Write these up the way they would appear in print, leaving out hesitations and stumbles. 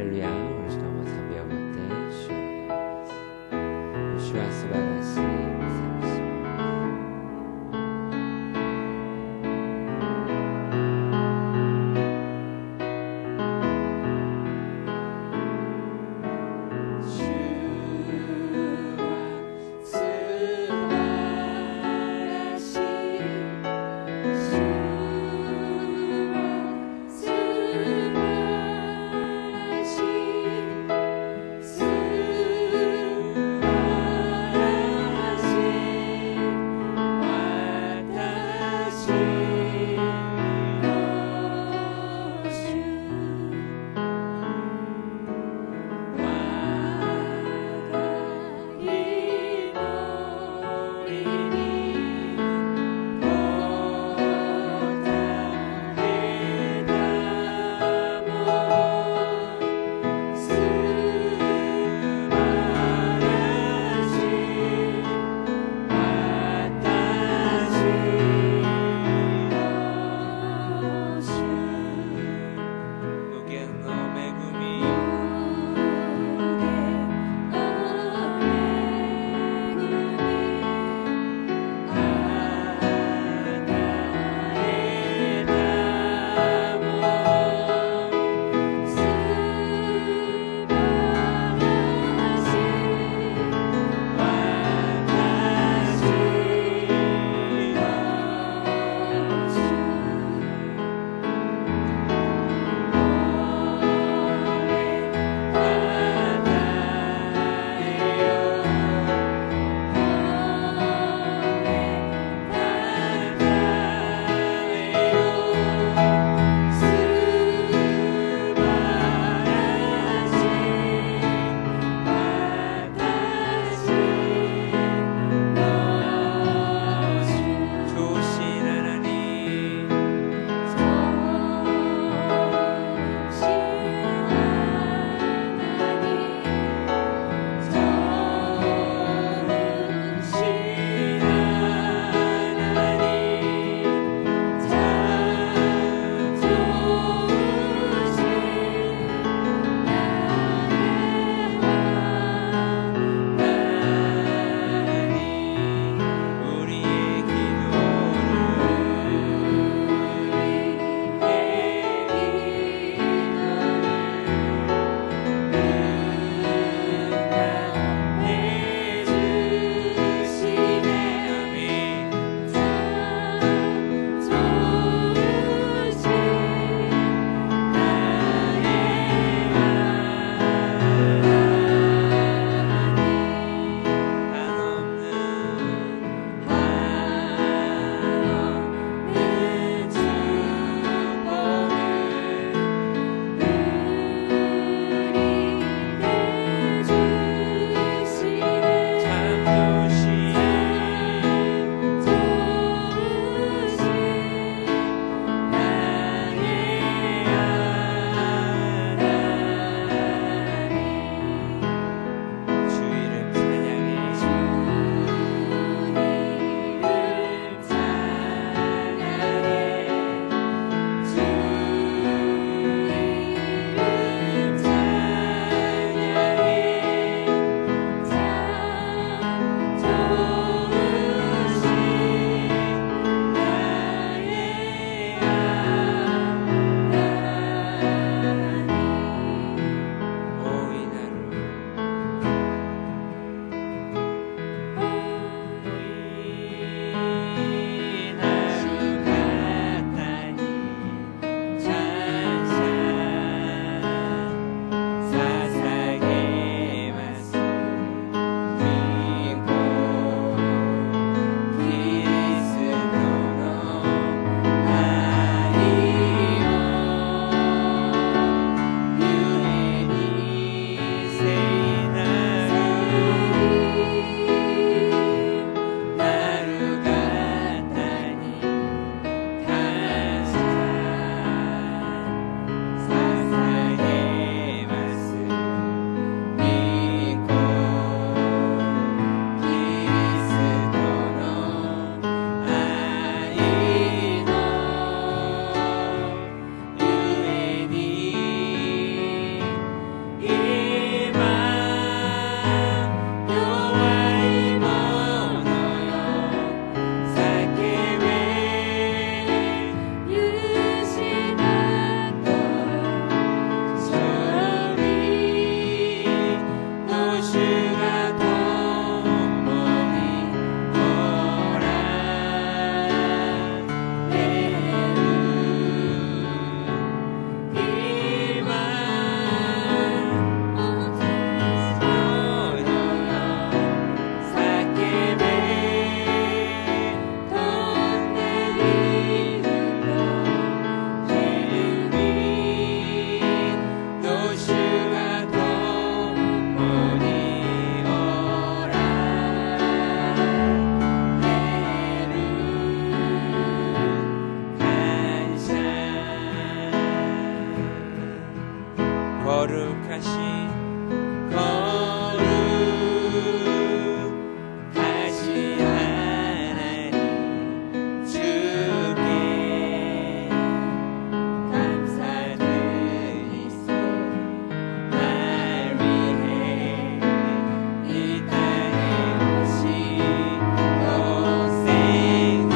할렐루야. 우리 시간과 담비와 같은 시원하게 주와 스바라시 거룩하신 하나님 주께 감사드리세. 날 위해 이 땅에 오신 독생자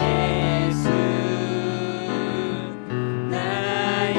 예수, 나의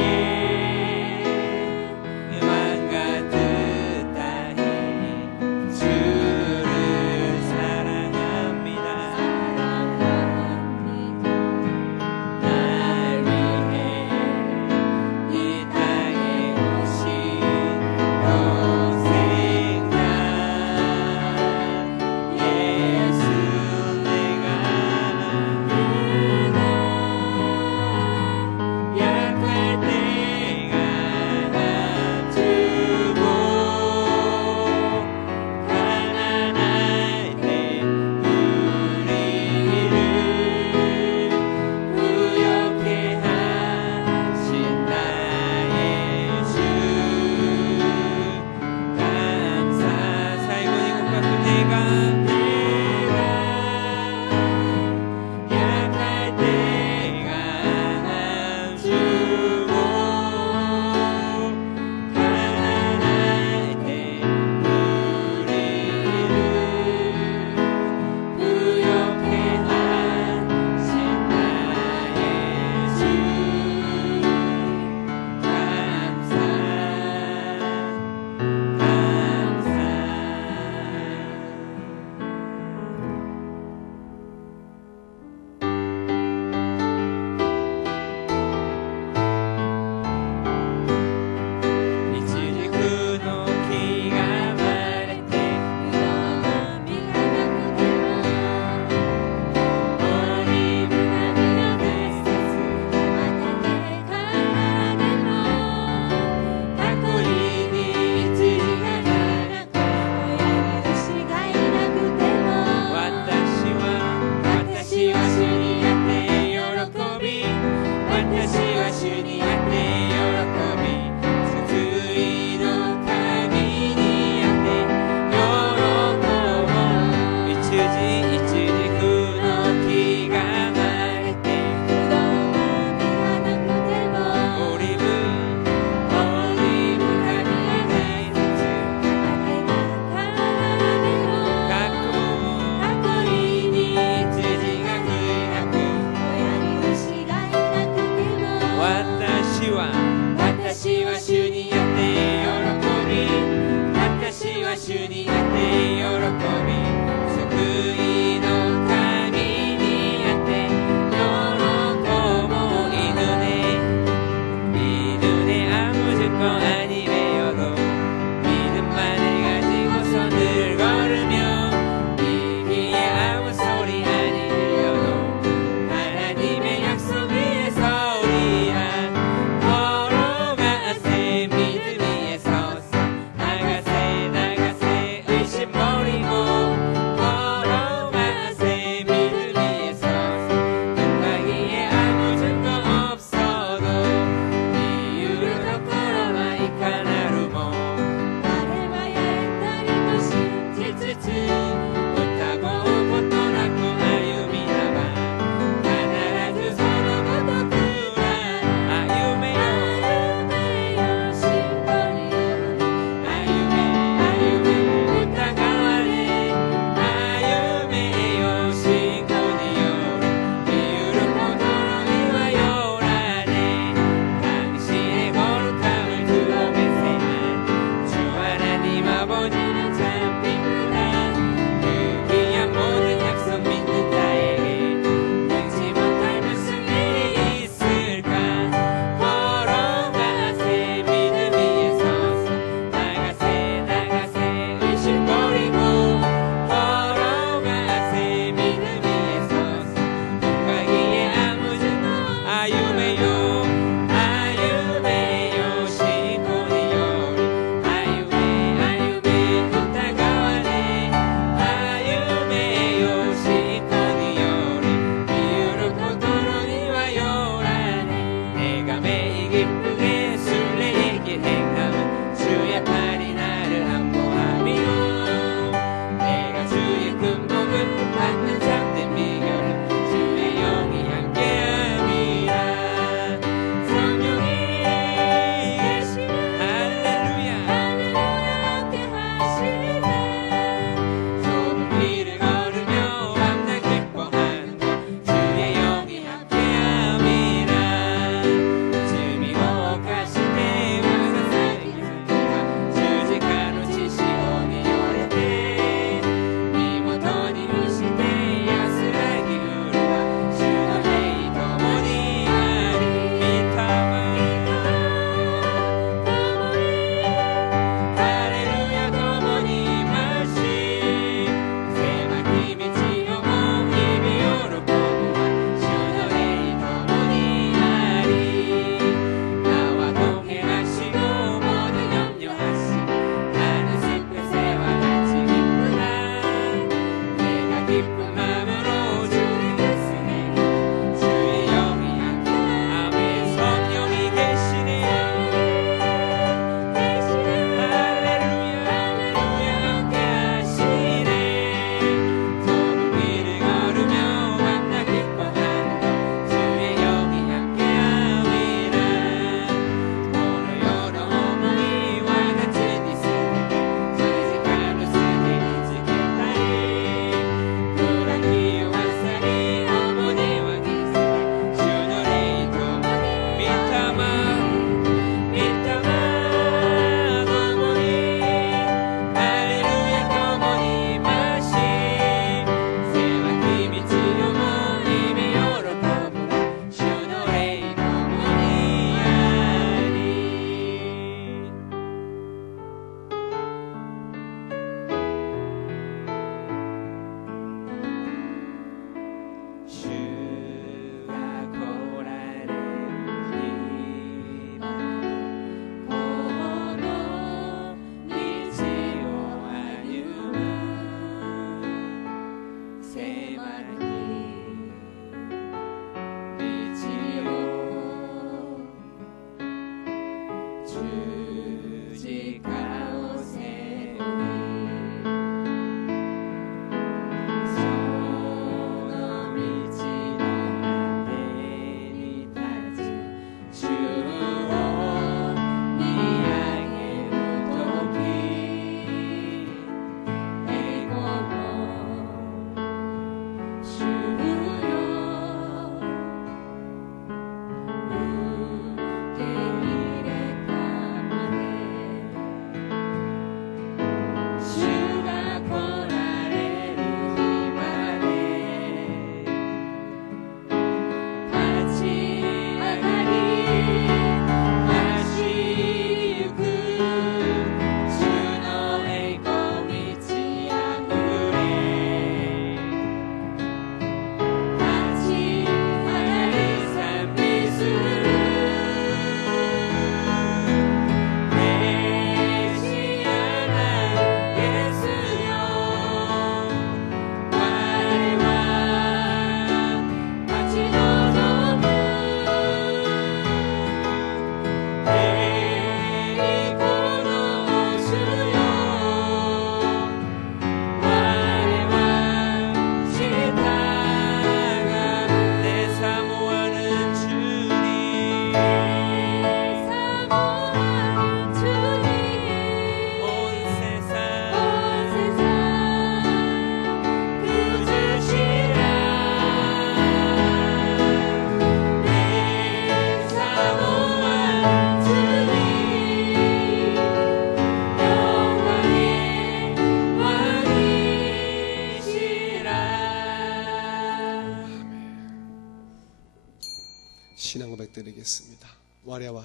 신앙 고백드리겠습니다. 와랴와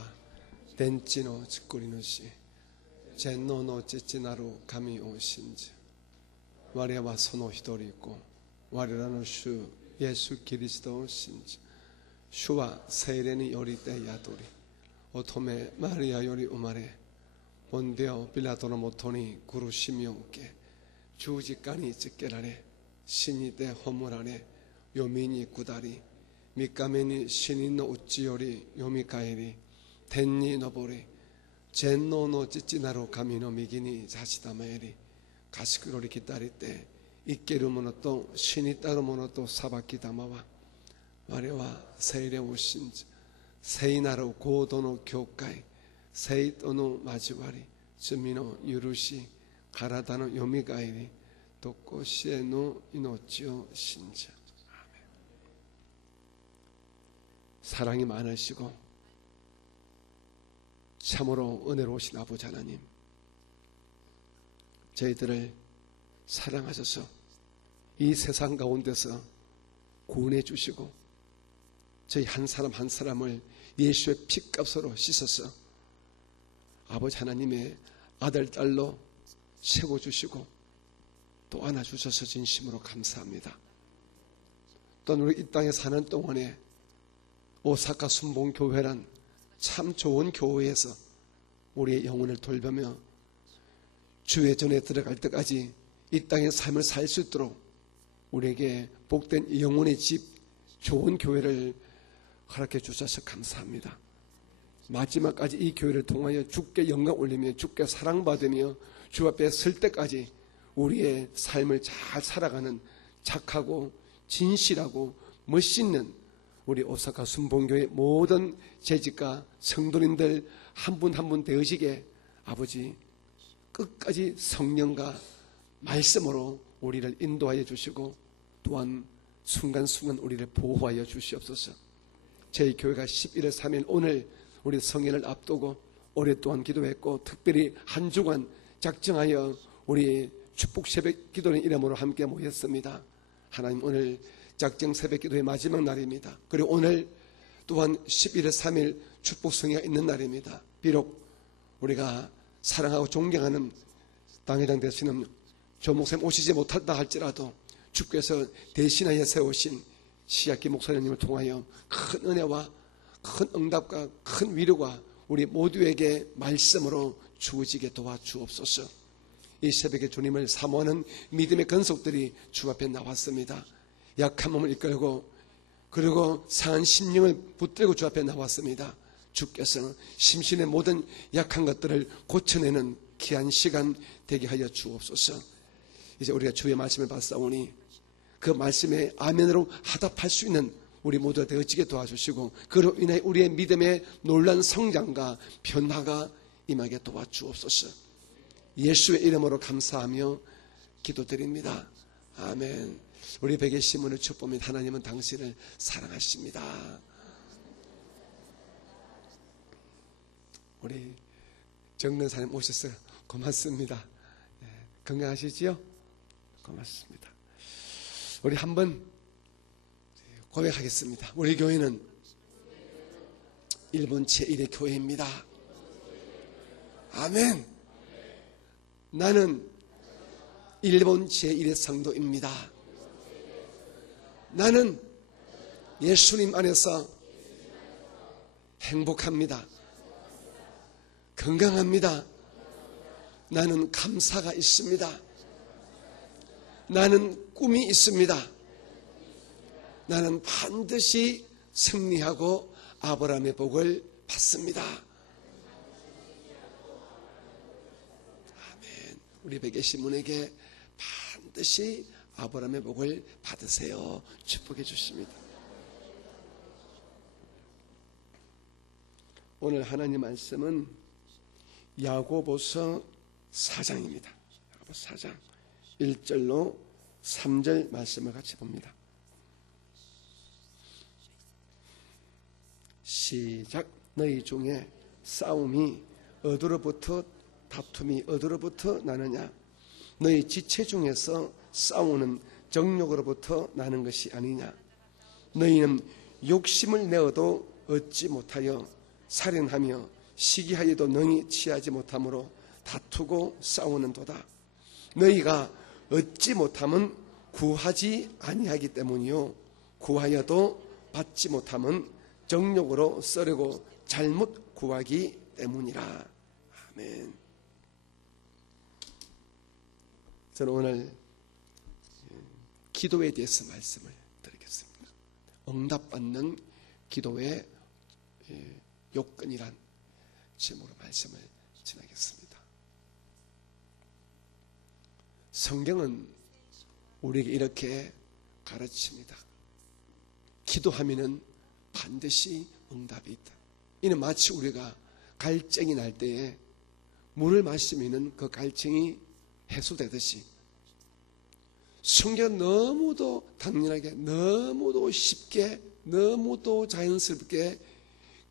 덴찌노 츠꾸리노시 젠노노 찌찌나루 가미 오신지 와랴와 소노 히도리고 와랴라노 슈 예수 그리스도 신지 슈와 세이레니 요리떼 야도리 오토메 마리아 요리 우마레 본데오 빌라도노 모토니 구루시미오께 주지까니 찌께라레 신이떼 호무라레 요미니 구다리 미카메니 신인노 우찌요리 요미카에리 텐니 노보리 젠노노 찌찌나로 가미노 미기니 자시다마에리 가시크로리 기다리때 이케르모노 또 신이 따르모노 또 사바키 다마와 와레와 세이레 오신지 세이나로 고도노 교会 세이토노 마지와리 즈미노 유루시 가라다노 요미가에리 도코시에노 이노치오 신자. 사랑이 많으시고 참으로 은혜로우신 아버지 하나님, 저희들을 사랑하셔서 이 세상 가운데서 구원해 주시고 저희 한 사람 한 사람을 예수의 피값으로 씻어서 아버지 하나님의 아들 딸로 세워주시고 또 안아주셔서 진심으로 감사합니다. 또한 우리 이 땅에 사는 동안에 오사카 순봉교회란 참 좋은 교회에서 우리의 영혼을 돌보며 주의 전에 들어갈 때까지 이 땅의 삶을 살 수 있도록 우리에게 복된 영혼의 집, 좋은 교회를 허락해 주셔서 감사합니다. 마지막까지 이 교회를 통하여 주께 영광 올리며 주께 사랑받으며 주 앞에 설 때까지 우리의 삶을 잘 살아가는 착하고 진실하고 멋있는 우리 오사카 순봉교회 모든 재직과 성도님들 한 분 한 분 되어지게 아버지 끝까지 성령과 말씀으로 우리를 인도하여 주시고 또한 순간순간 우리를 보호하여 주시옵소서. 저희 교회가 11월 3일 오늘 우리 성인을 앞두고 오랫동안 기도했고 특별히 한 주간 작정하여 우리 축복 새벽 기도의 이름으로 함께 모였습니다. 하나님, 오늘 작정 새벽 기도의 마지막 날입니다. 그리고 오늘 또한 11월 3일 축복 성회가 있는 날입니다. 비록 우리가 사랑하고 존경하는 당회장 되시는 조 목사님 오시지 못한다 할지라도 주께서 대신하여 세우신 시약기 목사님을 통하여 큰 은혜와 큰 응답과 큰 위로가 우리 모두에게 말씀으로 주어지게 도와주옵소서. 이 새벽에 주님을 사모하는 믿음의 권속들이 주 앞에 나왔습니다. 약한 몸을 이끌고 그리고 상한 심령을 붙들고 주 앞에 나왔습니다. 주께서 심신의 모든 약한 것들을 고쳐내는 귀한 시간 되게 하여 주옵소서. 이제 우리가 주의 말씀을 받사오니 그 말씀에 아멘으로 하답할 수 있는 우리 모두가 되어지게 도와주시고 그로 인해 우리의 믿음의 놀란 성장과 변화가 임하게 도와주옵소서. 예수의 이름으로 감사하며 기도드립니다. 아멘. 우리 베개 시문을 축복하면 하나님은 당신을 사랑하십니다. 우리 정근사님 오셨어요. 고맙습니다. 건강하시지요? 고맙습니다. 우리 한번 고백하겠습니다. 우리 교회는 일본 제1의 교회입니다. 아멘. 나는 일본 제1의 성도입니다. 나는 예수님 안에서 행복합니다. 건강합니다. 나는 감사가 있습니다. 나는 꿈이 있습니다. 나는 반드시 승리하고 아브라함의 복을 받습니다. 아멘. 우리 베개 시문에게 반드시 아브라함의 복을 받으세요. 축복해 주십니다. 오늘 하나님 말씀은 야고보서 4장입니다. 야고보서 4장 1절로 3절 말씀을 같이 봅니다. 시작. 너희 중에 싸움이 어디로부터 다툼이 어디로부터 나느냐? 너희 지체 중에서 싸우는 정욕으로부터 나는 것이 아니냐? 너희는 욕심을 내어도 얻지 못하여 살인하며 시기하여도 능히 취하지 못함으로 다투고 싸우는도다. 너희가 얻지 못함은 구하지 아니하기 때문이요 구하여도 받지 못함은 정욕으로 썰고 잘못 구하기 때문이라. 아멘. 저는 오늘 기도에 대해서 말씀을 드리겠습니다. 응답받는 기도의 요건이란 제목으로 말씀을 전하겠습니다. 성경은 우리에게 이렇게 가르칩니다. 기도하면은 반드시 응답이 있다. 이는 마치 우리가 갈증이 날 때에 물을 마시면은 그 갈증이 해소되듯이 성경은 너무도 당연하게, 너무도 쉽게, 너무도 자연스럽게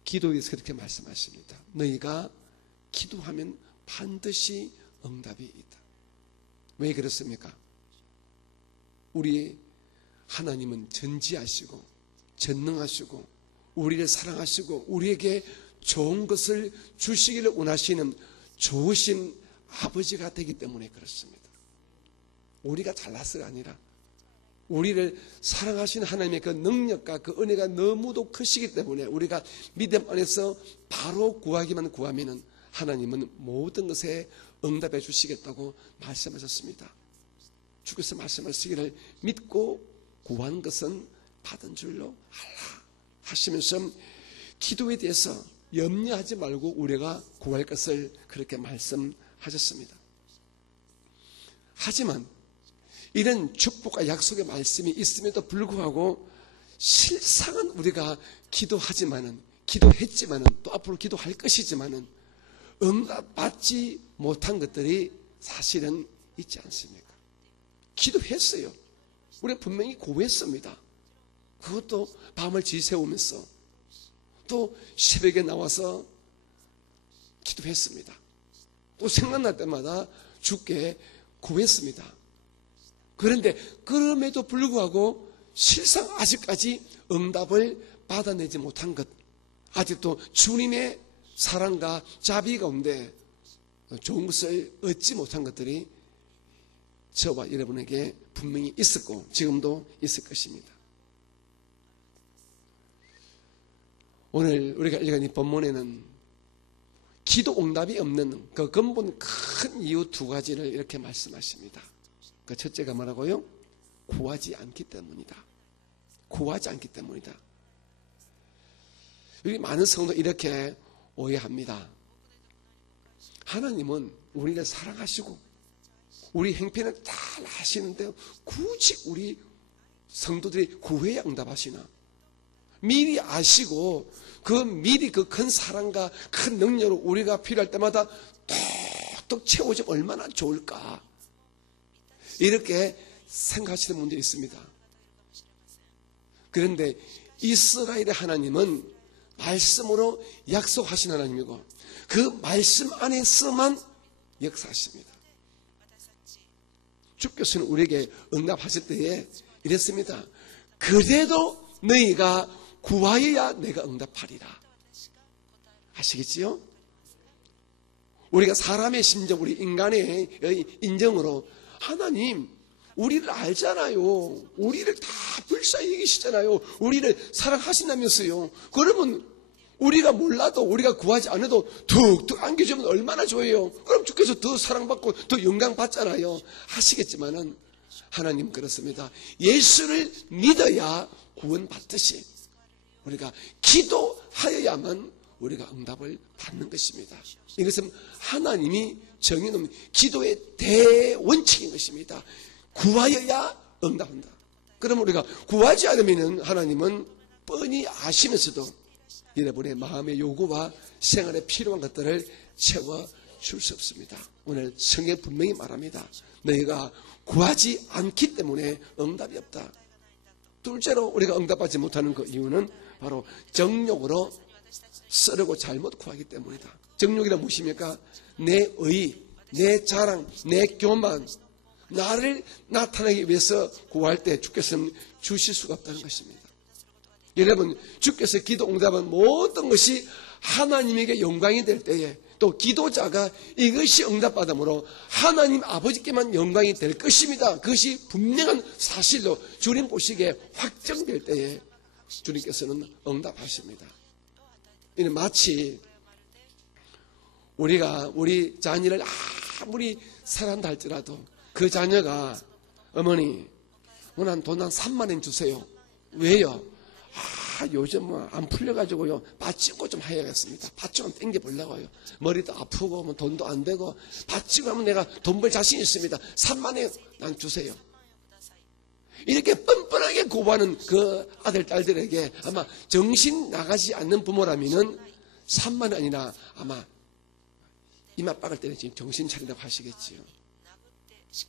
기도에 대해서 그렇게 말씀하십니다. 너희가 기도하면 반드시 응답이 있다. 왜 그렇습니까? 우리 하나님은 전지하시고 전능하시고 우리를 사랑하시고 우리에게 좋은 것을 주시기를 원하시는 좋으신 아버지가 되기 때문에 그렇습니다. 우리가 잘나서가 아니라 우리를 사랑하시는 하나님의 그 능력과 그 은혜가 너무도 크시기 때문에 우리가 믿음 안에서 바로 구하기만 구하면은 하나님은 모든 것에 응답해 주시겠다고 말씀하셨습니다. 주께서 말씀하시기를 믿고 구한 것은 받은 줄로 알라 하시면서 기도에 대해서 염려하지 말고 우리가 구할 것을 그렇게 말씀하셨습니다. 하지만 이런 축복과 약속의 말씀이 있음에도 불구하고 실상은 우리가 기도하지만은 기도했지만은 또 앞으로 기도할 것이지만은 응답받지 못한 것들이 사실은 있지 않습니까? 기도했어요. 우리가 분명히 구했습니다. 그것도 밤을 지새우면서 또 새벽에 나와서 기도했습니다. 또 생각날 때마다 주께 구했습니다. 그런데 그럼에도 불구하고 실상 아직까지 응답을 받아내지 못한 것, 아직도 주님의 사랑과 자비 가운데 좋은 것을 얻지 못한 것들이 저와 여러분에게 분명히 있었고 지금도 있을 것입니다. 오늘 우리가 읽은 이 본문에는 기도 응답이 없는 그 근본 큰 이유 두 가지를 이렇게 말씀하십니다. 그 첫째가 뭐라고요? 구하지 않기 때문이다. 구하지 않기 때문이다. 우리 많은 성도 이렇게 오해합니다. 하나님은 우리를 사랑하시고 우리 행편을 잘 아시는데 굳이 우리 성도들이 구해야 응답하시나? 미리 아시고 미리 그 큰 사랑과 큰 능력으로 우리가 필요할 때마다 톡톡 채워주면 얼마나 좋을까? 이렇게 생각하시는 분들이 있습니다. 그런데 이스라엘의 하나님은 말씀으로 약속하신 하나님이고 그 말씀 안에서만 역사하십니다. 주께서는 우리에게 응답하실 때에 이랬습니다. 그래도 너희가 구하여야 내가 응답하리라. 아시겠지요? 우리가 사람의 심정, 우리 인간의 인정으로 하나님 우리를 알잖아요. 우리를 다 불쌍히 여기시잖아요. 우리를 사랑하신다면서요. 그러면 우리가 몰라도 우리가 구하지 않아도 툭툭 안겨주면 얼마나 좋아요. 그럼 주께서 더 사랑받고 더 영광 받잖아요. 하시겠지만은 하나님 그렇습니다. 예수를 믿어야 구원받듯이 우리가 기도하여야만 우리가 응답을 받는 것입니다. 이것은 하나님이 정해놓은 기도의 대원칙인 것입니다. 구하여야 응답한다. 그럼 우리가 구하지 않으면 하나님은 뻔히 아시면서도 여러분의 마음의 요구와 생활에 필요한 것들을 채워줄 수 없습니다. 오늘 성경 분명히 말합니다. 너희가 구하지 않기 때문에 응답이 없다. 둘째로 우리가 응답하지 못하는 그 이유는 바로 정욕으로 썰고 잘못 구하기 때문이다. 정욕이란 무엇입니까? 내 의, 내 자랑, 내 교만, 나를 나타내기 위해서 구할 때 주께서는 주실 수가 없다는 것입니다. 여러분, 주께서 기도 응답한 모든 것이 하나님에게 영광이 될 때에 또 기도자가 이것이 응답받음으로 하나님 아버지께만 영광이 될 것입니다. 그것이 분명한 사실로 주님 보시기에 확정될 때에 주님께서는 응답하십니다. 이는 마치 우리가 우리 자녀를 아무리 사랑한다 할지라도 그 자녀가 어머니 난 돈 한 3만 원 주세요. 왜요? 요즘 안 풀려가지고요. 밭짓고 좀 해야겠습니다. 밭짓고 땡겨보려고요. 머리도 아프고 돈도 안 되고 밭짓고 하면 내가 돈 벌 자신 있습니다. 3만 원 난 주세요. 이렇게 뻔뻔하게 고부하는 그 아들, 딸들에게 아마 정신 나가지 않는 부모라면은 3만 원 아니라 아마 이맛박을 때는 지금 정신 차리라고 하시겠지요.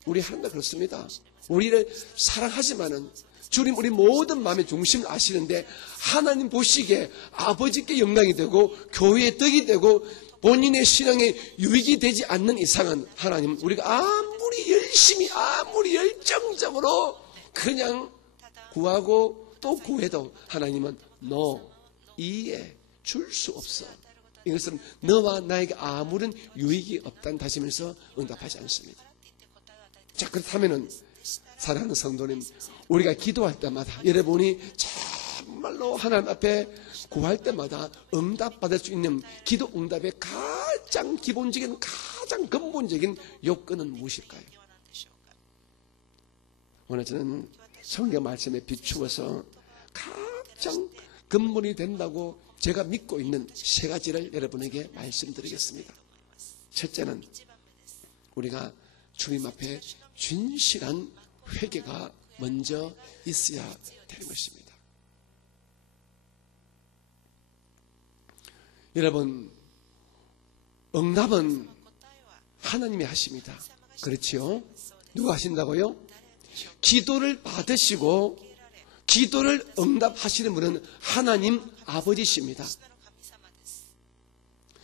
우리 하나님 그렇습니다. 우리를 사랑하지만은 주님 우리 모든 마음의 중심을 아시는데 하나님 보시기에 아버지께 영광이 되고 교회의 덕이 되고 본인의 신앙에 유익이 되지 않는 이상은 하나님 우리가 아무리 열심히 아무리 열정적으로 그냥 구하고 또 구해도 하나님은 너 이해 줄 수 없어. 이것은 너와 나에게 아무런 유익이 없다는 다시면서 응답하지 않습니다. 자, 그렇다면은 사랑하는 성도님, 우리가 기도할 때마다 여러분이 정말로 하나님 앞에 구할 때마다 응답받을 수 있는 기도 응답의 가장 기본적인 가장 근본적인 요건은 무엇일까요? 오늘 저는 성경 말씀에 비추어서 가장 근본이 된다고 제가 믿고 있는 세 가지를 여러분에게 말씀드리겠습니다. 첫째는 우리가 주님 앞에 진실한 회개가 먼저 있어야 되는 것입니다. 여러분, 응답은 하나님이 하십니다. 그렇지요? 누가 하신다고요? 기도를 받으시고 기도를 응답하시는 분은 하나님 아버지십니다.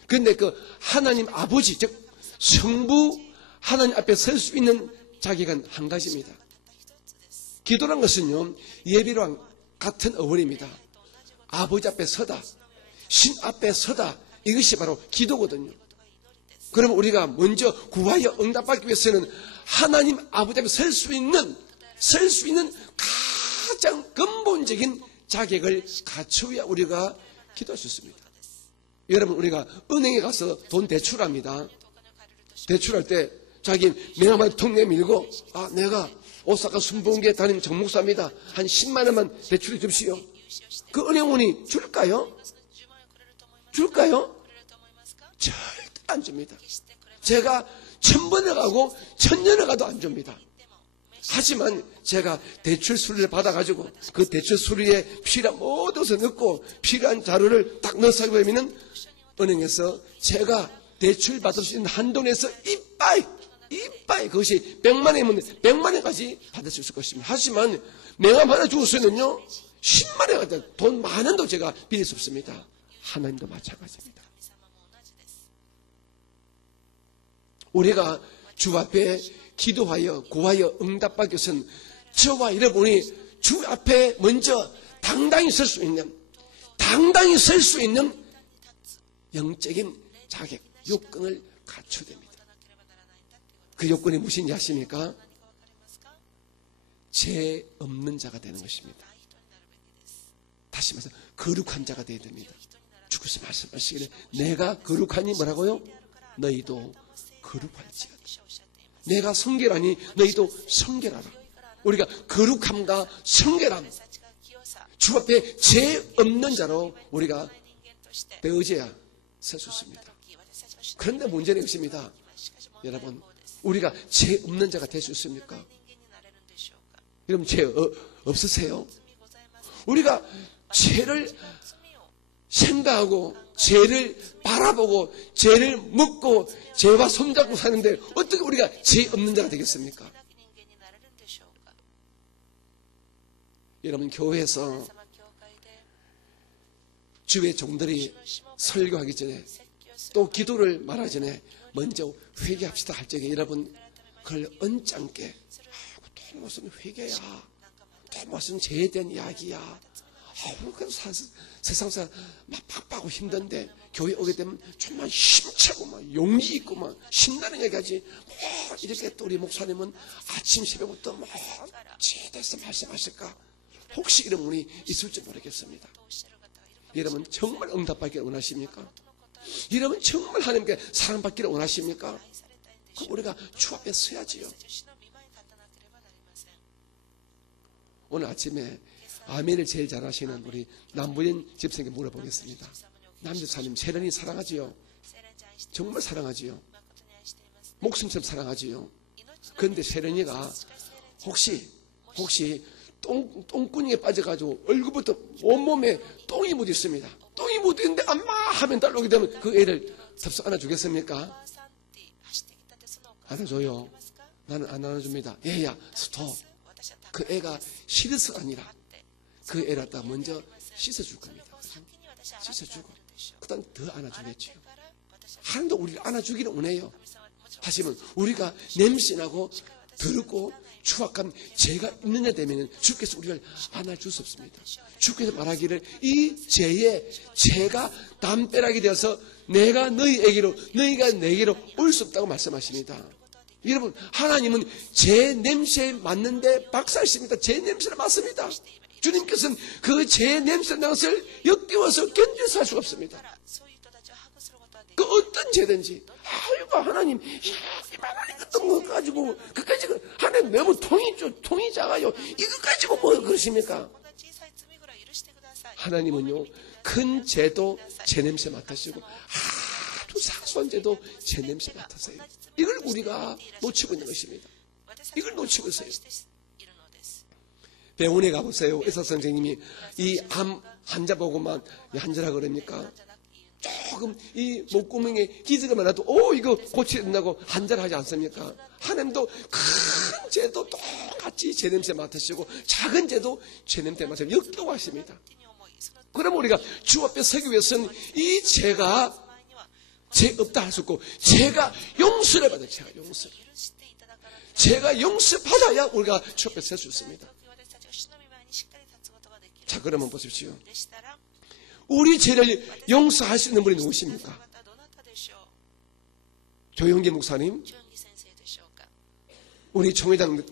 그런데 그 하나님 아버지, 즉 성부 하나님 앞에 설 수 있는 자격은 한 가지입니다. 기도란 것은요, 예비랑 같은 어원입니다. 아버지 앞에 서다, 신 앞에 서다, 이것이 바로 기도거든요. 그러면 우리가 먼저 구하여 응답받기 위해서는 하나님 아버지 앞에 설 수 있는 가장 근본적인 자격을 갖추어야 우리가 기도할 수 있습니다. 여러분, 우리가 은행에 가서 돈 대출합니다. 대출할 때 자기 명함을 통 내밀고 내가 오사카 순복음교회 다니는 정목사입니다. 한 10만 원만 대출해 줍시오. 그 은행원이 줄까요? 줄까요? くれると思いますか？ 절대 안 줍니다. 決してくれません。 제가 1000번에 가고 1000년에 가도 안 줍니다. でも召し 하지만 제가 대출 수리를 받아가지고 그 대출 수리에 필요한 모든 것을 넣고 필요한 자료를 딱 넣어서 보면은 은행에서 제가 대출 받을 수 있는 한도 내에서 이빠이 그것이 100만 원이면 100만 원까지 받을 수 있을 것입니다. 하지만 명함 하나 주고서는요 10만 원 같은 돈 만 원도 제가 빌릴 수 없습니다. 하나님도 마찬가지입니다. 神様も同じです。 우리가 주 앞에 기도하여 구하여 응답받기 위해서는 저와 여러분이 주 앞에 먼저 당당히 설 수 있는 영적인 자격, 요건을 갖춰야 됩니다. なければならないんだっていうこ 그 요건이 무엇인지 아십니까? と何かわかりますか？ 죄 없는 자가 되는 것입니다. ない人になるべきです。 다시 말해서 거룩한 자가 되어야 됩니다. 人になる 주께서 말씀하시기를 내가 거룩하니 뭐라고요? 너희도 거룩할지어다. べきとおっしゃっています。 내가 성결하니 너희도 성결하라. 우리가 거룩함과 성결함, 私たちが清さ、 주 앞에 죄 없는 자로 우리가 人間として 되어져야 설 수 있습니다. 時、私たちは主の 그런데 문제는 이것입니다. しかし問題はこ 여러분, うです。 우리가 죄 없는 자가 될 수 있습니까? 人間になれるんでしょうか？ 여러분 죄 없으세요? 罪ございます。 우리가 죄를 罪を 생각하고 죄를 바라보고 죄를 먹고 죄와 손잡고 사는데 어떻게 우리가 죄 없는 자가 되겠습니까? なき人間になれるんでしょうか？ 여러분 교회에서 様教会で 주의 종들이 主のしもべ 설교하기 전에 説教する 또 기도를 말하기 전에 먼저 회개합시다 할 적에 여러분 그걸 언짢게 또 무슨 회개야 なんかまた 또 무슨 죄에 대한 이야기야 그래도 세상사 막 바쁘고 힘든데 교회 오게 되면 정말 힘차고 막 용기 있고 막 신나는 얘기하지 뭐 이렇게 또 우리 목사님은 아침 새벽부터 뭐 죄에 대해서 말씀하실까 혹시 이런 분이 있을지 모르겠습니다. おっしゃる方がいるか 여러분 정말 응답받기를 원하십니까? とのことは 여러분 정말 하나님께 사랑받기를 원하십니까? 愛されたいんでしょ 그럼 우리가 주 앞에 서야지요. う。主の御前に立たなければなりません。 오늘 아침에 아멘을 제일 잘하시는 우리 남부인 집사님께 물어보겠습니다. 남집사님 세련이 사랑하지요? 聖霊ちゃん愛して 정말 사랑하지요? 誠に愛しています。 목숨처럼 사랑하지요? 命の 그런데 세련이가 혹시 똥구멍에 빠져가지고 얼굴부터 온몸에 똥이 묻어 있습니다. 똥이 묻어 있는데 엄마 하면 딸려오게 되면 그 애를 덥석 안아주겠습니까? お母さんって走ってきたってそのお母さん 안아줘요. ますか？ 나는 안 안아줍니다. 얘야 스톱. 私は 그 애가 싫어서가 아니라 って 그 애를 갖다 먼저 씻어줄 겁니다. その先に私は洗ってあ 씻어주고 げるんでしょう。 그 다음 더 洗って 안아주겠지요. から私は 하나님도 우리를 안아주기를 원해요. 神様はもちろん 하지만 우리가 냄새나고 더럽고 추악한 죄가 있는 데 되면 주께서 우리를 안아줄 수 없습니다. 주께서 말하기를 이 죄가 담벼락이 되어서 내가 너희에게로 너희가 내게로 올 수 없다고 말씀하십니다. 여러분 하나님은 제 냄새에 맡는데 박사이십니다. 제 냄새를 맡습니다. 주님께서는 그 제 냄새 나는 것을 역겨워서 견뎌서 할 수가 없습니다. からそういう人たちを把握することはでき 그 어떤 죄든지 아이고 하나님 이만한 것도 뭐 가지고 그까지 하나님 너무 통이 작아요. 이거 가지고 뭐 그러십니까? こんな小さい罪ぐらい許してください。 하나님은요 큰 죄도 제 냄새 맡으시고 아주 사소한 죄도 제 냄새 맡으세요. 이걸 우리가 놓치고 있는 것입니다. 私たちは 이걸 놓치고 있어요. しているのです。 병원에 가보세요. 의사 선생님이 이 암 환자 보고만 환자라 그럽니까? じゃなくていい 조금 이 목구멍에 기저가 많아도 이거 고쳐야 된다고 한자를 하지 않습니까? 하나님도 큰 죄도 똑같이 죄 냄새 맡으시고 작은 죄도 죄 냄새 맡으시고 역겨워하십니다. 手に思い、その 그럼 우리가 주 앞에 서기 위해서는 이 죄가 前には 죄 없다 할 수 없고 죄가 용서를 받아요. 죄가 용서. 許していただかなければ 죄가 용서받아야 우리가 주 앞에 설 수 있습니다. 私たちは主の御前にしっかり立つことができる。 자 그러면 보십시오. でしたら、 우리 죄를 용서할 수 있는 분이 누구십니까? 方どなたでしょう？ 조영기 목사님, 中義先生でしょうか？ 우리 총회장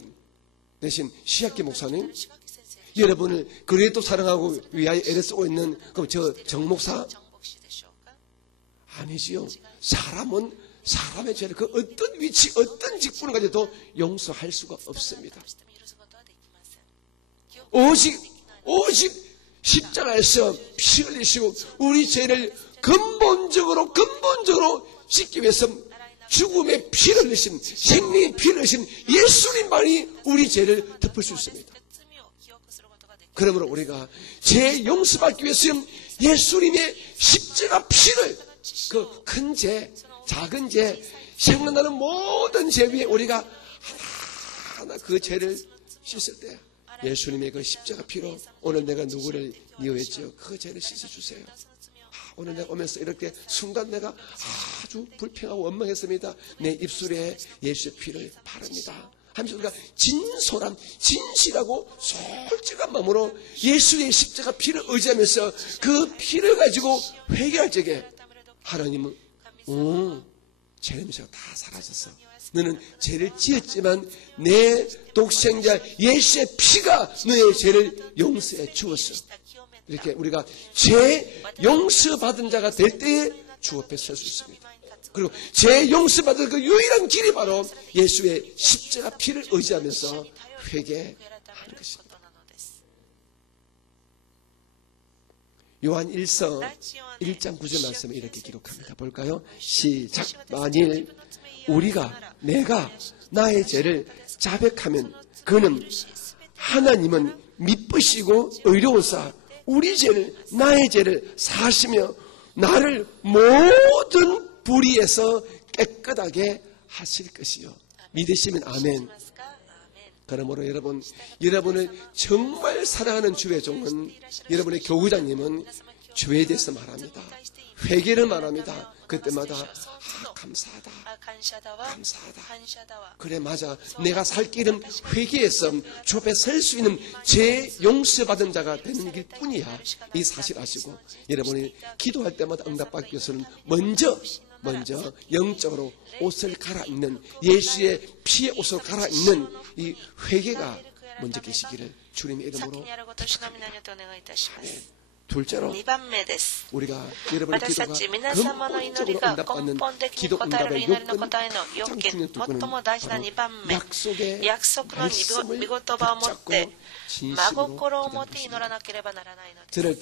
대신 시학기 목사님, 志垣先生でしょう 여러분을 그래도 사랑하고 위하여 애를 쓰고 있는 그 저 정목사 か？정牧師でしょうか？ 아니지요. 사람은 사람의 죄를 그 어떤 위치, 어떤 직분을 가져도 용서할 수가 없습니다. としても許すことはできません。 오직 십자가에서 피 흘리시고 우리 죄를 근본적으로 씻기 위해서 죽음의 피를 흘리신, 생명의 피를 흘리신 예수님만이 우리 죄를 덮을 수 있습니다. 그러므로 우리가 죄 용서받기 위해서 예수님의 십자가 피를, 그 큰 죄, 작은 죄, 생각나는 모든 죄 위에 우리가 하나하나 그 죄를 씻을 때 예수님의 그 십자가 피로 오늘 내가 누구를 미워했지요? 그 죄를 씻어주세요. 오늘 내가 오면서 이렇게 순간 내가 아주 불평하고 원망했습니다. 내 입술에 예수의 피를 바릅니다 하면서 우리가 진솔한, 진실하고 솔직한 마음으로 예수의 십자가 피를 의지하면서 그 피를 가지고 회개할 적에 하나님은 죄 냄새가 다 사라졌어. 너는 죄를 지었지만 내 독생자 예수의 피가 너의 죄를 용서해 주었어. 이렇게 우리가 죄 용서받은 자가 될 때에 주 앞에 설 수 있습니다. 그리고 죄 용서받을 그 유일한 길이 바로 예수의 십자가 피를 의지하면서 회개하는 것입니다. 요한 1서 1장 9절 말씀에 이렇게 기록합니다. 볼까요? 시작. 만일 내가 나의 죄를 자백하면 그는 하나님은 미쁘시고 의로우사 우리 죄를, 나의 죄를 사시며 나를 모든 불의에서 깨끗하게 하실 것이요. 믿으시면 아멘. 그러므로 여러분을 정말 사랑하는 주의 종은, 여러분의 교구장님은 주에 대해서 말합니다. 회개를 말합니다. 그때마다 감사하다. 그래 맞아. 내가 살 길은 회개해서 주 앞에 설 수 있는 죄 용서받은 자가 되는 길 뿐이야. 이 사실 아시고 여러분이 기도할 때마다 응답받기 위해서는 먼저 영적으로 옷을 갈아입는, 예수의 피의 옷을 갈아입는 이 회개가 먼저 계시기를 주님의 이름으로 부탁합니다. 둘째로 우리가 여러분의 기도가 근본적으로 응답받는 기도 응답의 요건, 가장 중요한 두 번은 바로 약속의 말씀을 붙잡고 진심으로 기도하는 것입니다. 저를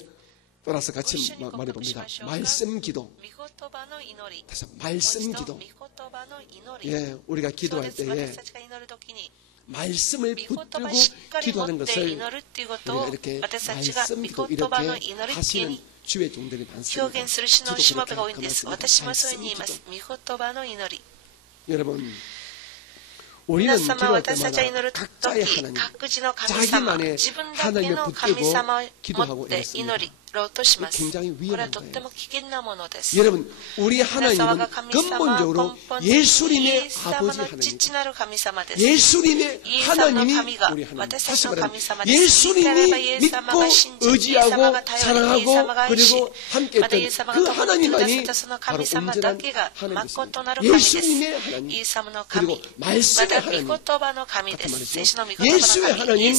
따라서 같이 말해봅니다. 말씀 기도. 다시 말씀 기도. 예, 우리가 기도할 때에 말씀을 붙들고 기도하는 것을 우리가 이렇게 말씀 기도 이렇게 하시는 주의 종들이 많습니다. 저도 그렇게 말씀 기도. 여러분, 우리는 기도할 때마다 각자의 하나님, 자기만의 하나님을 붙들고 기도하고 있습니다. 굉장히 위험한 거예요. 여러분, 우리 하나님은 근본적으로 예수님의 아버지 하나님, 예수님의 하나님이 우리 하나님. 다시 말하면 예수님이 믿고 의지하고 사랑하고 그리고 함께했던 그 하나님만이 바로 온전한 하나님이십니다. 예수님의 하나님 그리고 말씀의 하나님 같은 말이죠. 예수의 하나님,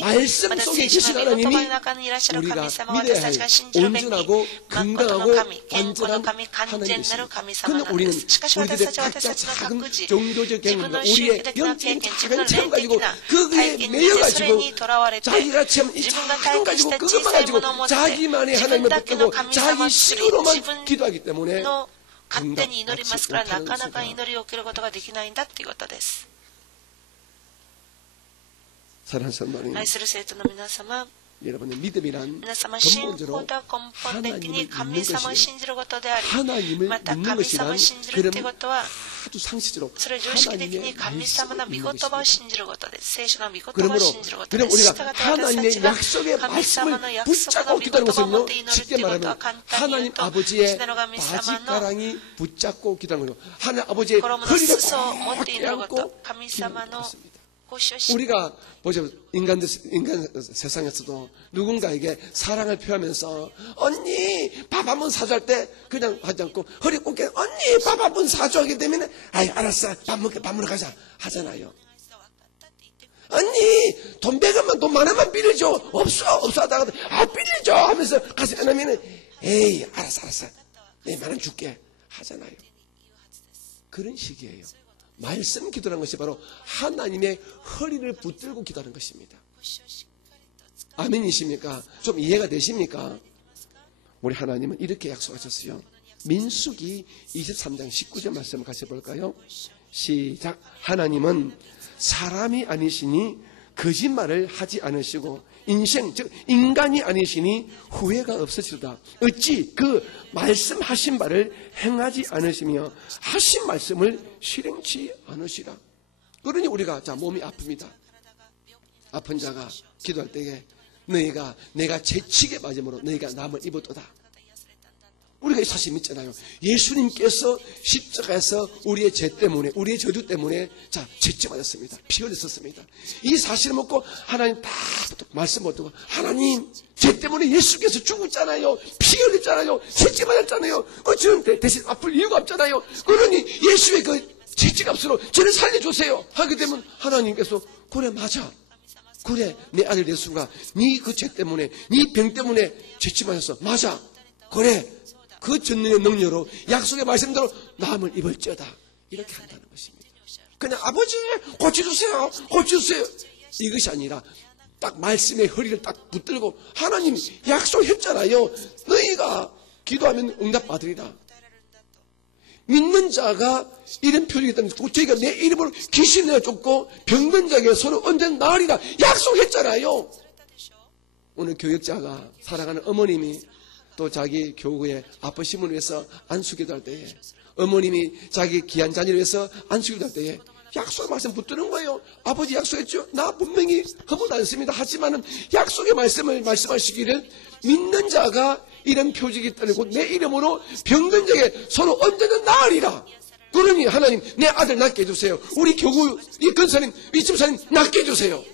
말씀 속에 계신 하나님이 우리가 믿어야 할 온전하고 건강하고 완전한 하나님이십니다. 그런데 우리는 우리들의 각자 작은 종교적 경험과 우리의 영적인 작은 체험 가지고 그거에 매여가지고 자기가 체험 이 작은 가지고 그것만 가지고 자기만의 하나님을 붙들고 자기 식으로만 기도하기 때문에 응답 받지 못하는 수가. 사랑하는 성도님, 여러분의 믿음이란 근본적으로 하나님을 믿는 것이에요. 하나님을 믿는 것이란 그럼 아주 상식적으로 하나님의 말씀을 믿는 것입니다. 그러므로 우리가 하나님의 약속의 말씀을 붙잡고 기도하는 것은요, 쉽게 말하면 하나님 아버지의 바지가랑이 붙잡고 기도하는 거죠. 하나님 아버지의 허리를 꼭 껴안고 기도하는 것입니다. 우리가 보죠. 인간 세상에서도 누군가에게 사랑을 표하면서 언니 밥 한 번 사줄 때 그냥 하지 않고 허리 꽂게 언니 밥 한 번 사줘 하기 때문에 아이 알았어 밥 먹으러 가자 하잖아요. 언니 돈 100원만 돈 10,000원만 빌려줘. 없어 하다가 빌려줘 하면서 가서 안 하면은 에이 알았어 내 10,000원 줄게 하잖아요. 그런 식이에요. 말씀 기도라는 것이 바로 하나님의 허리를 붙들고 기도하는 것입니다. 아멘이십니까? 좀 이해가 되십니까? 우리 하나님은 이렇게 약속하셨어요. 민수기 23장 19절 말씀 같이 볼까요? 시작. 하나님은 사람이 아니시니 거짓말을 하지 않으시고 인생 즉 인간이 아니시니 후회가 없으시다. 어찌 그 말씀하신 바를 행하지 않으시며 하신 말씀을 실행치 않으시라. 그러니 우리가 자 몸이 아픕니다. 아픈 자가 기도할 때에 너희가 내가 재치게 맞음으로 너희가 남을 입었도다. 우리가 이 사실 믿잖아요. 예수님께서 십자가에서 우리의 죄 때문에 우리의 저주 때문에 자 채찍 맞았습니다. 피 흘렸었습니다. 이 사실을 먹고 하나님 다 말씀 못 듣고 하나님 죄 때문에 예수께서 죽었잖아요. 피 흘렸잖아요. 채찍 맞았잖아요. 저는 대신 아플 이유가 없잖아요. 그러니 예수의 그 채찍 값으로 저를 살려주세요 하게 되면 하나님께서 그래 맞아. 그래 내 아들 예수가 네 그 죄 때문에 네 병 때문에 채찍 맞았어. 맞아. 그래 그 전능의 능력으로 약속의 말씀대로 남을 입을지어다. 이렇게 한다는 것입니다. 그냥 아버지 고쳐주세요. 고쳐주세요. 이것이 아니라 딱 말씀의 허리를 딱 붙들고 하나님 약속했잖아요. 너희가 기도하면 응답받으리라. 믿는 자가 이런 표적이 있다면 저희가 내 이름으로 귀신 내어줬고 병든 자에게 서로 언제나 나으리라 약속했잖아요. 오늘 교역자가 사랑하는 어머님이 또 자기 교구에 아프심을 위해서 안수기도할 때에 어머님이 자기 귀한 자녀를 위해서 안수기도할 때에 약속의 말씀 붙드는 거예요. 아버지 약속했죠. 나 분명히 허물 안 했습니다. 하지만은 약속의 말씀을 말씀하시기를 믿는 자가 이런 표적이 있다고 내 이름으로 병든 자에게 서로 언제든 나으리라. 그러니 하나님 내 아들 낫게 해주세요. 우리 교구 이 근사님 이 집사님 낫게 해주세요.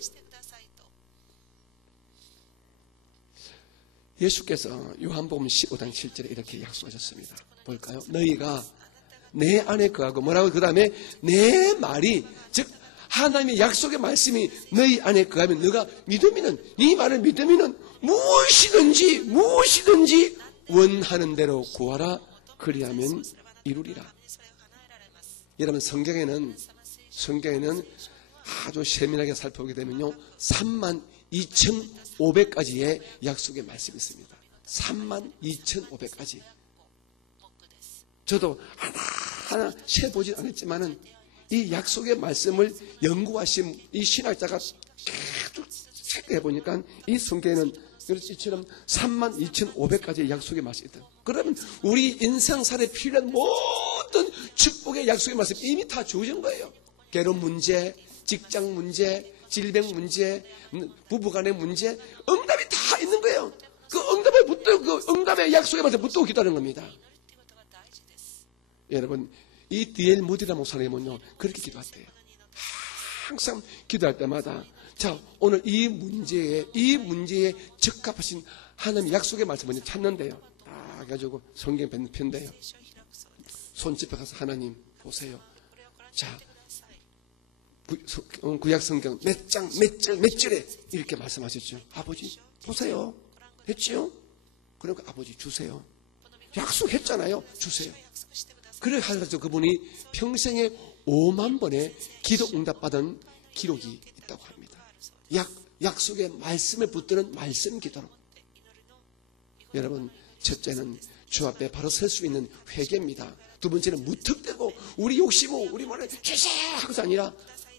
예수께서 요한복음 15장 7절에 이렇게 약속하셨습니다. 볼까요? 너희가 내 안에 거하고 뭐라고 그 다음에 내 말이 즉 하나님의 약속의 말씀이 너희 안에 거하면 너가 믿으면 네 말을 믿으면 무엇이든지 원하는 대로 구하라 그리하면 이루리라. 여러분 성경에는 아주 세밀하게 살펴보게 되면요 32,500가지의 약속의 말씀이 있습니다. 32,500가지. 저도 하나 세보진 않았지만은 이 약속의 말씀을 연구하신 이 신학자가 계속 체크해 보니까 이 성경에는 이처럼 32,500가지의 약속의 말씀이 있다. 그러면 우리 인생살에 필요한 모든 축복의 약속의 말씀이 이미 다 주어진 거예요. 결혼 문제, 직장 문제, 질병 문제, 부부간의 문제, 응답이 다 있는 거예요. 그 응답에 붙들고, 그 응답의 약속에 맞서 붙들고 기도하는 겁니다. 여러분, 이 D.L. 무디라 목사님은요, 그렇게 기도했대요. 항상 기도할 때마다, 자, 오늘 이 문제에 적합하신 하나님의 약속의 말씀을 찾는데요. 가지고 성경 뱉는 편인데요. 손집에 가서 하나님 보세요. 자, 구약 성경 몇 장, 몇 절, 몇 절에 이렇게 말씀하셨죠. 아버지 보세요. 했지요? 그러니까 아버지 주세요. 약속했잖아요. 주세요. 그래 하셔서 그분이 평생에 5만 번의 기도 응답받은 기록이 있다고 합니다. 약속의 말씀에 붙드는 말씀 기도로. 여러분 첫째는 주 앞에 바로 설 수 있는 회개입니다. 두 번째는 무턱대고 우리 욕심으로 우리 말에 주세요 하고서 아니라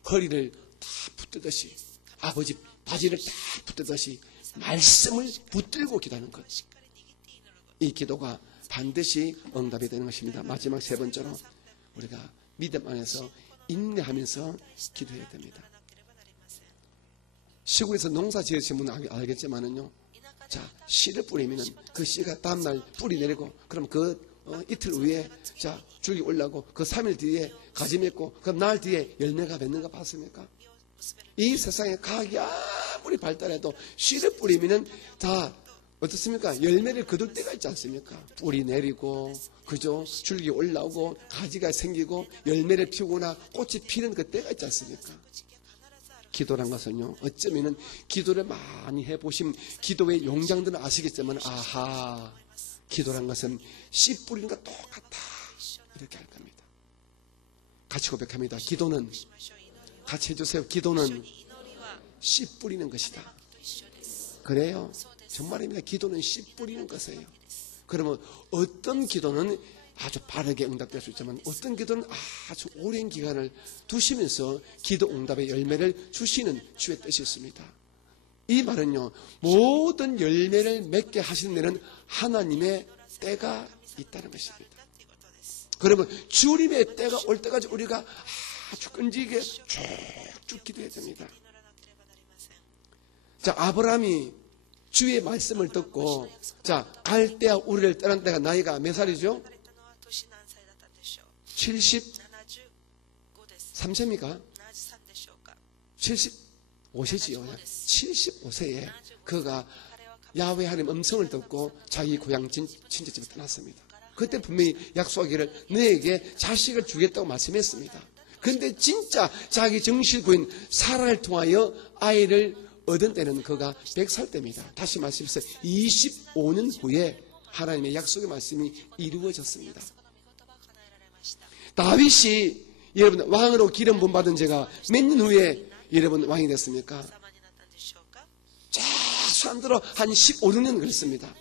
허리를 다 붙들듯이 아버지 바지를 다 붙들듯이 말씀을 붙들고 기도하는 것. 이 기도가 반드시 응답이 되는 것입니다. 마지막 세 번째로 우리가 믿음 안에서 인내하면서 기도해야 됩니다. 시골에서 농사 지으신 분은 알겠지만은요. 자, 씨를 뿌리면은 그 씨가 다음날 뿌리 내리고 그럼 그 이틀 후에 자 줄기 올라오고 그 3일 뒤에 가지 맺고 그럼 나흘 뒤에 열매가 맺는가 봤습니까? 이 세상에 과학이 아무리 발달해도 씨를 뿌리면은 다 어떻습니까? 열매를 거둘 때가 있지 않습니까? 뿌리 내리고 그죠? 줄기 올라오고 가지가 생기고 열매를 피우거나 꽃이 피는 그 때가 있지 않습니까? 기도란 것은요, 어쩌면은 기도를 많이 해보신 기도의 용장들은 아시겠지만, 아하, 기도란 것은 씨 뿌리는 것 똑같다. 이렇게 할 겁니다. 같이 고백합니다. 기도는, 같이 해주세요. 기도는 씨 뿌리는 것이다. 그래요. 정말입니다. 기도는 씨 뿌리는 것이에요. 그러면 어떤 기도는 아주 빠르게 응답될 수 있지만 어떤 기도는 아주 오랜 기간을 두시면서 기도 응답의 열매를 주시는 주의 뜻이 있습니다. 이 말은요, 모든 열매를 맺게 하시는 데는 하나님의 때가 있다는 것입니다. 그러면 주님의 때가 올 때까지 우리가 아주 끈질기게 쭉쭉 기도해야 됩니다. 자, 아브라함이 주의 말씀을 듣고, 자, 갈대아 우리를 떠난 때가 나이가 몇 살이죠? 73세입니까? 75세지요. 75세에 그가 야훼 하나님 음성을 듣고 자기 고향 친척집에 떠났습니다. 그때 분명히 약속하기를 너에게 자식을 주겠다고 말씀했습니다. 그런데 진짜 자기 정실부인 사라를 통하여 아이를 얻은 때는 그가 100살 때입니다. 다시 말씀해서 25년 후에 하나님의 약속의 말씀이 이루어졌습니다. 다윗이 여러분 왕으로 기름 부음 받은 지가 몇 년 후에 여러분 왕이 됐습니까? 최소한 들어 한 15, 16년 걸렸습니다.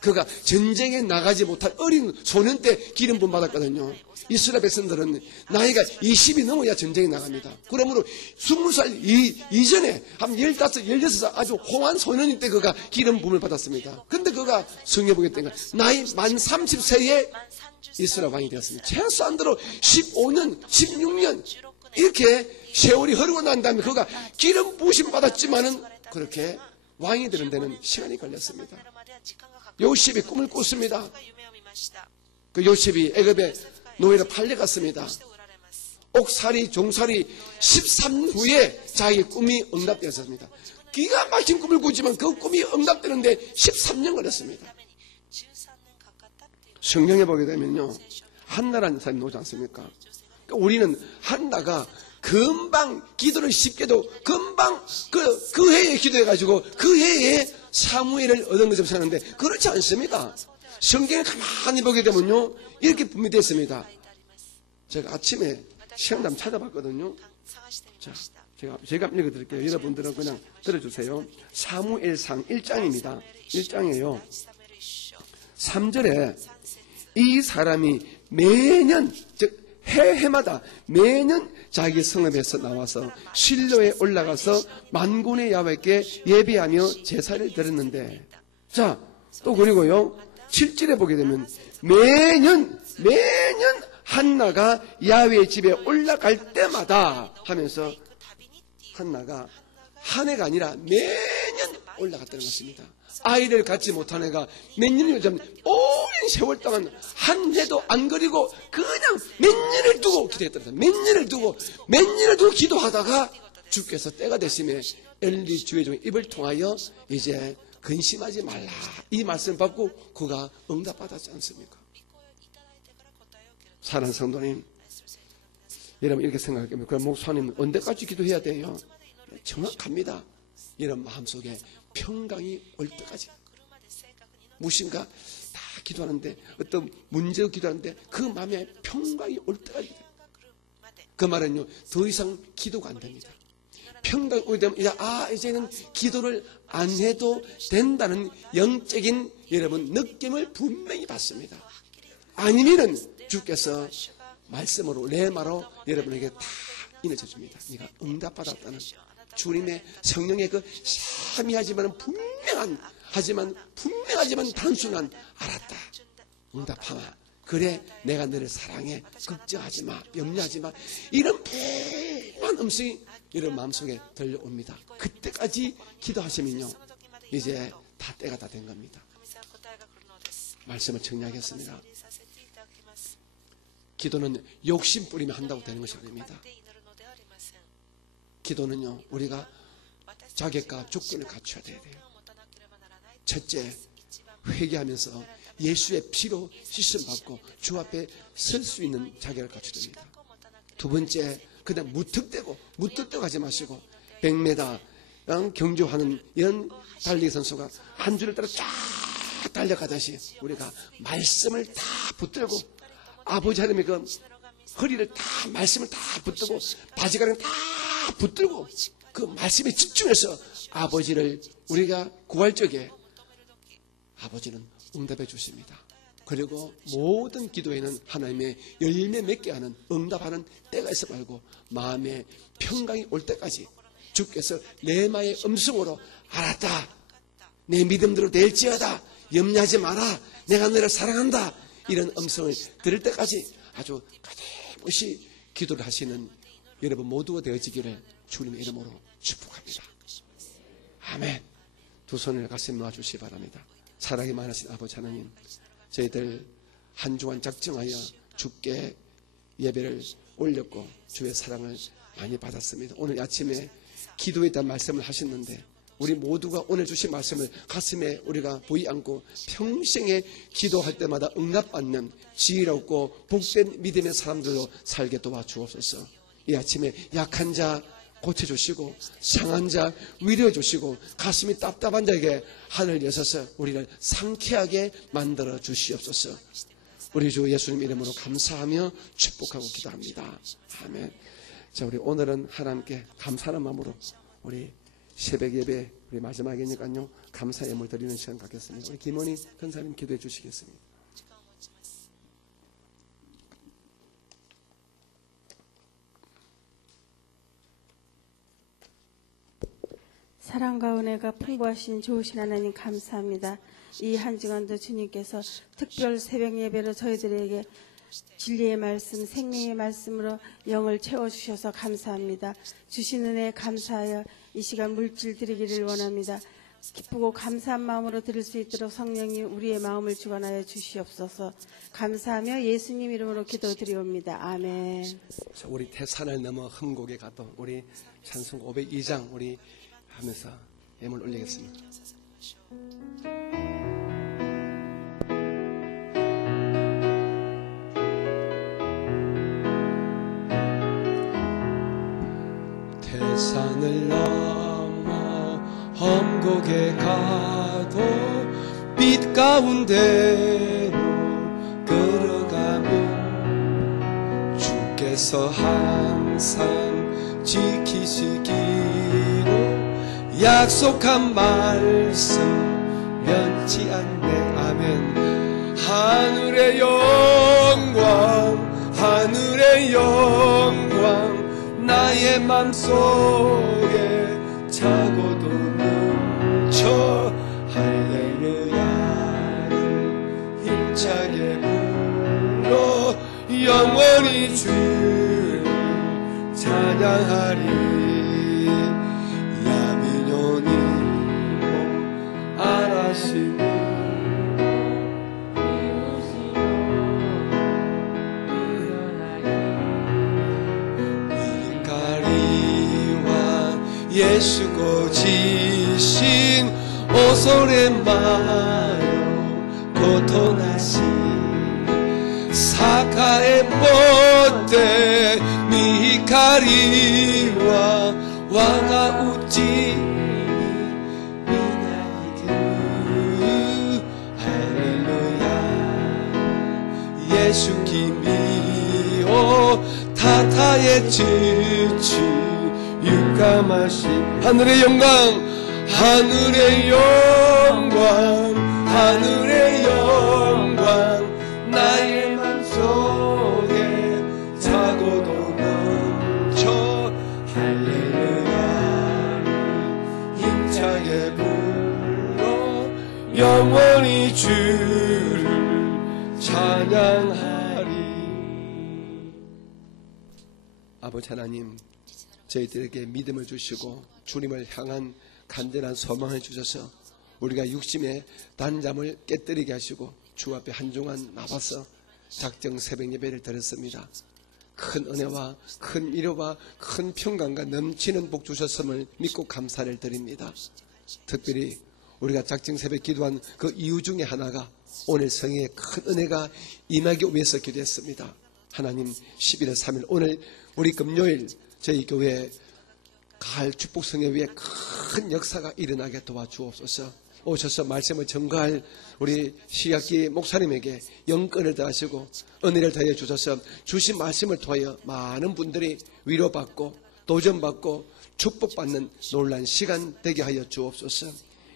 그가 전쟁에 나가지 못할 어린 소년 때 기름 부음 받았거든요. 이스라엘 백성들은 나이가 20이 넘어야 전쟁에 나갑니다. 그러므로 20살 이전에 한 15, 16살 아주 홍한 소년일 때 그가 기름 부음을 받았습니다. 그런데 그가 성경에 보게 된 건 나이 만 30세에 이스라엘 왕이 되었습니다. 최소한 들어 15년, 16년 이렇게 세월이 흐르고 난 다음에 그가 기름 부으심 받았지만은 그렇게 왕이 되는 데는 시간이 걸렸습니다. 요셉이 꿈을 꿨습니다. 그 요셉이 애굽에 노예로 팔려갔습니다. 옥살이, 종살이 13년 후에 자기 꿈이 응답되었습니다. 기가 막힌 꿈을 꾸지만 그 꿈이 응답되는데 13년 걸렸습니다. 성경에 보게 되면요, 한나라는 사람이 나오지 않습니까? 그러니까 우리는 한나가 금방 기도를 쉽게도 금방 그 해에 기도해가지고 그 해에 사무엘을 얻은 것처럼 사는데 그렇지 않습니다. 성경을 가만히 보게 되면요, 이렇게 분명히 되어 있습니다. 제가 아침에 시간당 찾아봤거든요. 자, 제가 읽어드릴게요. 여러분들은 그냥 들어주세요. 사무엘상 1장입니다. 1장이에요. 3절에 이 사람이 매년, 즉 해마다 매년 자기 성읍에서 나와서 실로에 올라가서 만군의 야훼께 예배하며 제사를 드렸는데, 자, 또 그리고요 7절에 보게 되면 매년 한나가 야훼의 집에 올라갈 때마다 하면서 한나가 한 해가 아니라 매년 올라갔다는 것입니다. 아이를 갖지 못한 애가 몇 년을 좀 오랜 세월 동안 한 해도 안 그리고 그냥 몇 년을 두고 기도했답니다. 몇 년을 두고 기도하다가 주께서 때가 되심에 엘리 주의종의 입을 통하여 이제 근심하지 말라 이 말씀 받고 그가 응답받았지 않습니까? 사랑하는 성도님, 여러분 이렇게 생각하면 그 목사님 언제까지 기도해야 돼요? 정확합니다. 이런 마음속에 평강이 올 때까지. 무엇인가 다 기도하는데 어떤 문제로 기도하는데 그 마음에 평강이 올 때까지. 그 말은요 더 이상 기도가 안 됩니다. 평강이 오게 되면 이제는 기도를 안 해도 된다는 영적인 여러분 느낌을 분명히 받습니다. 아니면은 주께서 말씀으로 레마로 여러분에게 다 인해져 줍니다. 네가 응답받았다는 주님의 성령의 그 희미하지만 분명하지만 단순한 알았다. 응답하마. 그래 내가 너를 사랑해. 걱정하지 마. 염려하지 마. 이런 분명한 음성이 여러분 마음속에 들려옵니다. 그때까지 기도하시면요 이제 다 때가 다 된 겁니다. 말씀을 정리하겠습니다. 기도는 욕심 뿌리면 한다고 되는 것이 아닙니다. 기도는요 우리가 자격과 조건을 갖춰야 돼요. 첫째, 회개하면서 예수의 피로 씻음 받고 주 앞에 설 수 있는 자격을 갖춰야 됩니다. 두 번째, 그냥 무턱대고 하지 마시고 100m 경주하는 이런 달리기 선수가 한 줄을 따라 쫙 달려가듯이 우리가 말씀을 다 붙들고 아버지 하나님의 그 허리를 다 말씀을 다 붙들고 바지가랑 다 붙들고 그 말씀에 집중해서 아버지를 우리가 구할 적에 아버지는 응답해 주십니다. 그리고 모든 기도에는 하나님의 열매 맺게 하는 응답하는 때가 있어 말고 마음의 평강이 올 때까지 주께서 레마의 음성으로 알았다, 내 믿음대로 될지어다, 염려하지 마라, 내가 너를 사랑한다, 이런 음성을 들을 때까지 아주 가슴없이 기도를 하시는 여러분 모두가 되어지기를 주님의 이름으로 축복합니다. 아멘. 두 손을 가슴에 모아주시기 바랍니다. 사랑이 많으신 아버지 하나님, 저희들 한 주간 작정하여 주께 예배를 올렸고 주의 사랑을 많이 받았습니다. 오늘 아침에 기도에 대한 말씀을 하셨는데 우리 모두가 오늘 주신 말씀을 가슴에 우리가 보이 안고 평생에 기도할 때마다 응답받는 지혜롭고 복된 믿음의 사람들로 살게 도와주옵소서. 이 아침에 약한 자 고쳐주시고 상한 자 위로해 주시고 가슴이 답답한 자에게 하늘 여셔서 우리를 상쾌하게 만들어 주시옵소서. 우리 주 예수님 이름으로 감사하며 축복하고 기도합니다. 아멘. 자, 우리 오늘은 하나님께 감사하는 마음으로 우리 새벽 예배 우리 마지막이니까요 감사 예물 드리는 시간 갖겠습니다. 우리 김원희 권사님 기도해 주시겠습니다. 사랑과 은혜가 풍부하신 좋으신 하나님 감사합니다. 이 한 주간도 주님께서 특별 새벽 예배로 저희들에게 진리의 말씀, 생명의 말씀으로 영을 채워주셔서 감사합니다. 주신 은혜에 감사하여 이 시간 물질 드리기를 원합니다. 기쁘고 감사한 마음으로 드릴 수 있도록 성령이 우리의 마음을 주관하여 주시옵소서. 감사하며 예수님 이름으로 기도드리옵니다. 아멘. 자, 우리 태산을 넘어 흠곡에 가도 우리 찬송 502장 우리 하면서 예물 올리겠습니다. 태산을 넘어 험곡에 가도 빛 가운데로 걸어가면 주께서 항상 지키시기로 약속한 말씀 변치 않네. 아멘. 하늘의 영광, 하늘의 영광, 나의 맘속에 차고도 넘쳐 할렐루야를 힘차게 불러 영원히 주를 찬양하리. 예수 고지신 오솔에 마요 고통하신 사카의 못대 미카리와 와가 웃지 미나이드 할렐루야 예수 기미오 타타의 지치 유감하신 하늘의 영광, 하늘의 영광, 하늘의 영광, 나의 맘속에 차고도 넘쳐 할렐루야를 힘차게 불러 영원히 주를 찬양하리. 아버지 하나님, 저희들에게 믿음을 주시고 주님을 향한 간절한 소망을 주셔서 우리가 육심의 단잠을 깨뜨리게 하시고 주 앞에 한중한 나와서 작정 새벽 예배를 드렸습니다. 큰 은혜와 큰 위로와 큰 평강과 넘치는 복 주셨음을 믿고 감사를 드립니다. 특별히 우리가 작정 새벽 기도한 그 이유 중에 하나가 오늘 성령의 큰 은혜가 임하기 위해서 기도했습니다. 하나님 11월 3일 오늘 우리 금요일 저희 교회 가을 축복성회 위에 큰 역사가 일어나게 도와주옵소서. 오셔서 말씀을 전가할 우리 시학기 목사님에게 영권을 더하시고 은혜를 더해 주셔서 주신 말씀을 통하여 많은 분들이 위로받고 도전받고 축복받는 놀란 시간 되게 하여 주옵소서.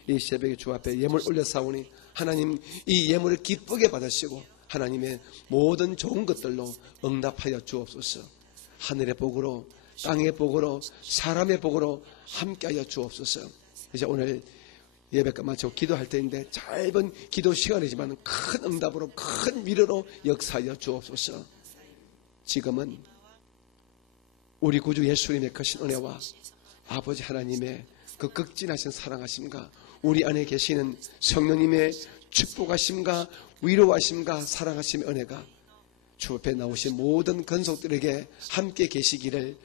이 새벽에 주 앞에 예물 올려사오니 하나님 이 예물을 기쁘게 받으시고 하나님의 모든 좋은 것들로 응답하여 주옵소서. 하늘의 복으로 땅의 복으로 사람의 복으로 함께하여 주옵소서. 이제 오늘 예배 끝마치고 기도할 때인데 짧은 기도 시간이지만 큰 응답으로 큰 위로로 역사하여 주옵소서. 지금은 우리 구주 예수님의 크신 은혜와 아버지 하나님의 그 극진하신 사랑하심과 우리 안에 계시는 성령님의 축복하심과 위로하심과 사랑하심의 은혜가 주 앞에 나오신 모든 건속들에게 함께 계시기를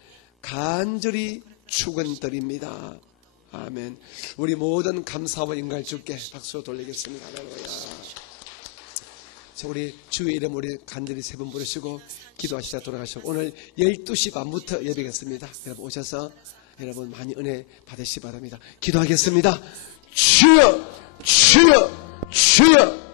간절히 축원드립니다. 아멘. 우리 모든 감사와 영광을 주께 박수 돌리겠습니다. 할렐루야. 자, 우리 주의 이름 우리 간절히 세 번 부르시고 기도하시다 돌아가시고 오늘 12시 반부터 예배겠습니다. 여러분 오셔서 여러분 많이 은혜 받으시기 바랍니다. 기도하겠습니다. 주여 주여 주여